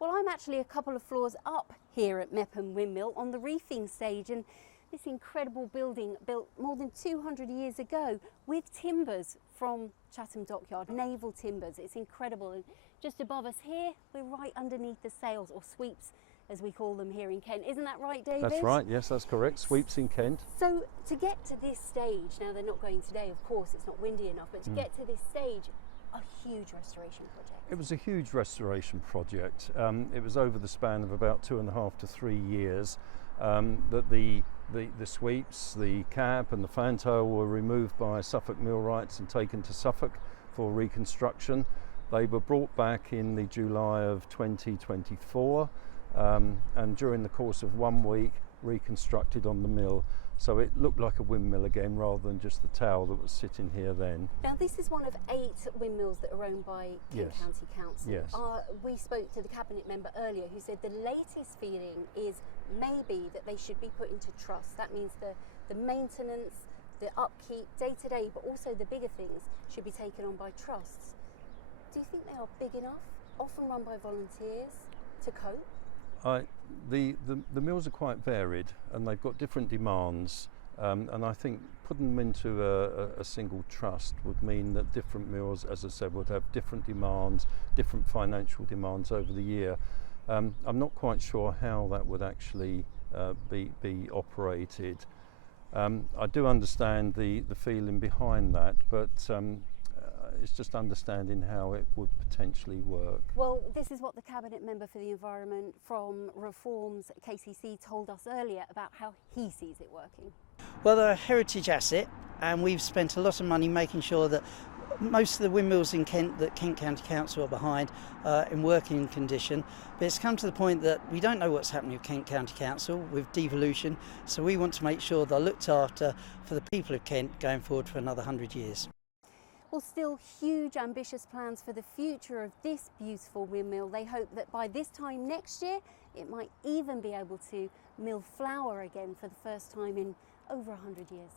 Well, I'm actually a couple of floors up here at Meopham Windmill on the reefing stage, and this incredible building built more than 200 years ago with timbers from Chatham Dockyard, naval timbers. It's incredible. And just above us here, we're right underneath the sails, or sweeps as we call them here in Kent. Isn't that right, David? That's right, yes, that's correct. Sweeps in Kent. So to get to this stage, now they're not going today, of course, it's not windy enough, but to get to this stage, a huge restoration project. It was a huge restoration project. It was over the span of about 2.5 to 3 years that the sweeps, the cap and the fantail were removed by Suffolk millwrights and taken to Suffolk for reconstruction. They were brought back in the July of 2024 and during the course of 1 week reconstructed on the mill. So it looked like a windmill again rather than just the tower that was sitting here then. Now this is one of 8 windmills that are owned by Kent County Council. Yes. We spoke to the Cabinet member earlier who said the latest feeling is maybe that they should be put into trust. That means the maintenance, the upkeep, day-to-day, but also the bigger things should be taken on by trusts. Do you think they are big enough, often run by volunteers, to cope? The mills are quite varied and they've got different demands, and I think putting them into a single trust would mean that different mills, as I said, would have different demands, different financial demands over the year. I'm not quite sure how that would actually be operated. I do understand the feeling behind that, but it's just understanding how it would potentially work. Well, this is what the Cabinet Member for the Environment from Reform's KCC told us earlier about how he sees it working. Well, they're a heritage asset, and we've spent a lot of money making sure that most of the windmills in Kent that Kent County Council are behind in working condition. But it's come to the point that we don't know what's happening with Kent County Council with devolution, so we want to make sure they're looked after for the people of Kent going forward for another 100 years. Well, still huge ambitious plans for the future of this beautiful windmill. They hope that by this time next year it might even be able to mill flour again for the first time in over 100 years.